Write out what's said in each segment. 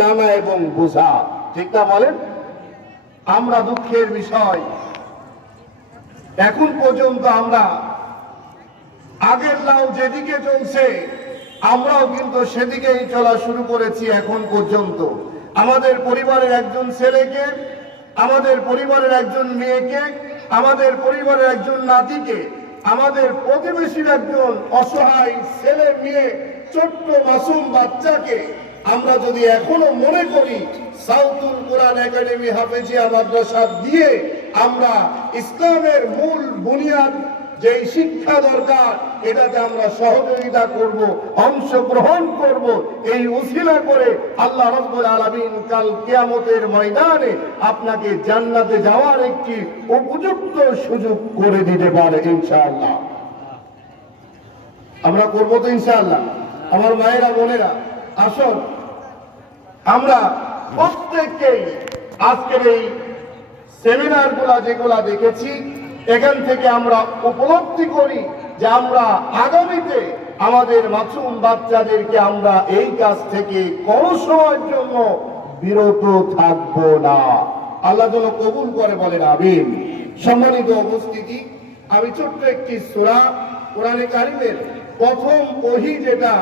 জানা এবং বোঝা, ঠিক না বলেন? আমরা দুঃখের বিষয় এখন পর্যন্ত আমরা আগের লাউ যেদিকে চলছে আমরাও কিন্তু সেদিকেই চলা শুরু করেছি। এখন পর্যন্ত আমাদের পরিবারের একজন ছেলেকে, আমাদের পরিবারের একজন মেয়েকে, আমাদের পরিবারের একজন নাতিকে, আমাদের প্রতিবেশীর একজন অসহায় ছেলে মেয়ে, ছোট্ট মাসুম বাচ্চাকে আমরা যদি এখনো মনে করি সাউথুল কোরআন একাডেমি হাফেজিয়া মাদ্রাসা দিয়ে আমরা ইসলামের মূল বুনিয়াদ যে শিক্ষা দরকার এটাতে আমরা সহযোগিতা করব, অংশগ্রহণ করব, এই উসিলা করে আল্লাহ রাব্বুল আলামিন কাল কিয়ামতের ময়দানে আপনাকে জান্নাতে যাওয়ার একটি উপযুক্ত সুযোগ করে দিতে পারে ইনশাআল্লাহ। আমরা করব তো ইনশাআল্লাহ। আমার মায়েরা বোনেরা, আসুন আমরা প্রত্যেককেই আজকের এই সেমিনারগুলা যেগুলা দেখেছি এখান থেকে আমরা উপলব্ধি করি যে আমরা আগামীতে আমাদের মাসুম বাচ্চাদেরকে আমরা এই কাজ থেকে কোন সময়ের জন্য বিরত থাকব না। আল্লাহ যেন কবুল করে বলেন আমিন। সম্মানিত উপস্থিতি, আমি ছোট্ট একটি সূরা কোরআনে কারিমের প্রথম ওহী যেটা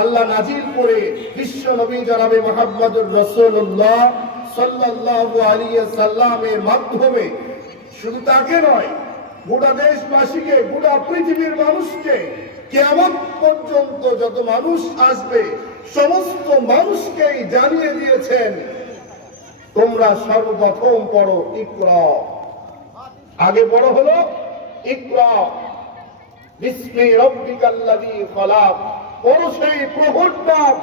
আল্লাহ নাজিল করে বিশ্ব নবী জনাবে মুহাম্মদুর রাসূলুল্লাহ সাল্লাল্লাহু আলাইহি সাল্লামের মাধ্যমে শুধু তাকে নয় গোটা দেশবাসীকে, গোটা পৃথিবীর মানুষকে, কিয়ামত পর্যন্ত যত মানুষ আসবে সমস্ত মানুষকেই জানিয়ে দিয়েছেন তোমরা সর্বপ্রথম পড়ো ইকরা। আগে পড়ো হলো ইকরা বিসমি রাব্বিকাল্লাযী খলাক। পড়ো সেই প্রভুর নাম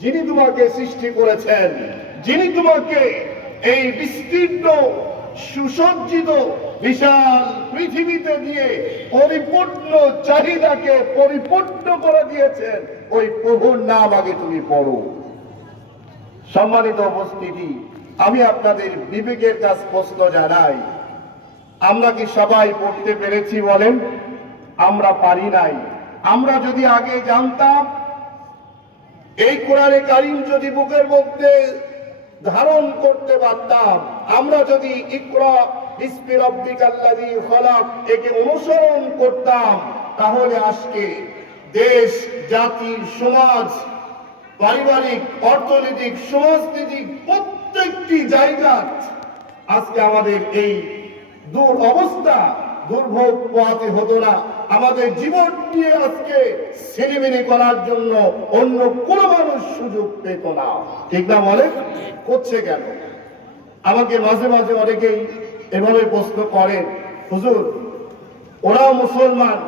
যিনি তোমাকে সৃষ্টি করেছেন, যিনি তোমাকে এই বিস্তীর্ণ সুসজ্জিত বিশাল পৃথিবীতে দিয়ে পরিপূর্ণ চাহিদাকে পরিপূর্ণ করে দিয়েছেন। ওই প্রভুর নাম আগে তুমি পড়ো। সম্মানিত উপস্থিতি, আমি আপনাদের বিবেকের কাছে প্রশ্ন জানাই, আমরা কি সবাই পড়তে পেরেছি বলেন? আমরা পারি নাই। আমরা যদি আগে জানতাম, এই কোরআনে কারীম যদি বুকের মধ্যে ধারণ করতে পারতাম, আমরা যদি ইকরা বিসমি রাব্বিকাল্লাযী খলাক একে অনুসরণ করতাম, তাহলে আজকে দেশ, জাতি, সমাজ, পারিবারিক, অর্থনৈতিক, সমাজনৈতিক প্রত্যেকটি জায়গা আজকে আমাদের এই অবস্থা দুর্ভোগ পোহাতে হতো না। আমাদের জীবন নিয়ে আজকে ছেলেমেলে করার জন্য অন্য কোন মানুষ সুযোগ পেত না, ঠিক না বলেন? করছে কেন? আমাকে মাঝে মাঝে অনেকেই এভাবে প্রশ্ন করেন, হুজুর ওরাও মুসলমান,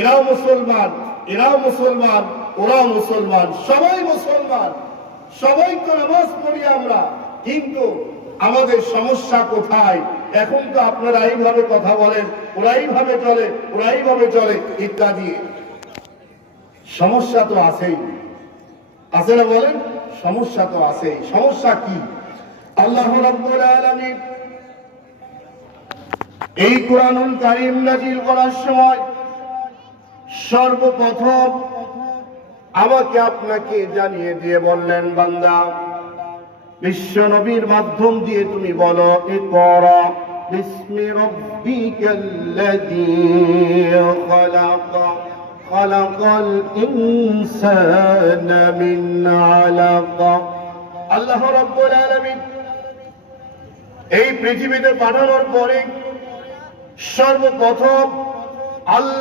এরাও মুসলমান, এরাও মুসলমান, ওরাও মুসলমান, সবাই মুসলমান, সবাই তো নামাজ পড়ি আমরা, কিন্তু আমাদের সমস্যা কোথায়? এখন তো আপনারা এইভাবে কথা বলেন, ওরা এইভাবে চলে, ওরা এইভাবে চলে ইত্যাদি। সমস্যা তো আছেই, আছে না বলেন? সমস্যা তো আছেই। সমস্যা কি? আল্লাহ রাব্বুল আলামিন এই কোরআনুল কারীম নাযিল করার সময় সর্বপ্রথম আমাকে আপনাকে জানিয়ে দিয়ে বললেন, বান্দা বিশ্ব নবীর মাধ্যম দিয়ে তুমি বলো ইকরা বিসমি রাব্বিকাল্লাযী খলাক খলাকাল ইনসানা মিন আলাক। আল্লাহ রাব্বুল আলামিন এই পৃথিবীতে পাঠানোর পরে সর্বপ্রথম আল্লাহ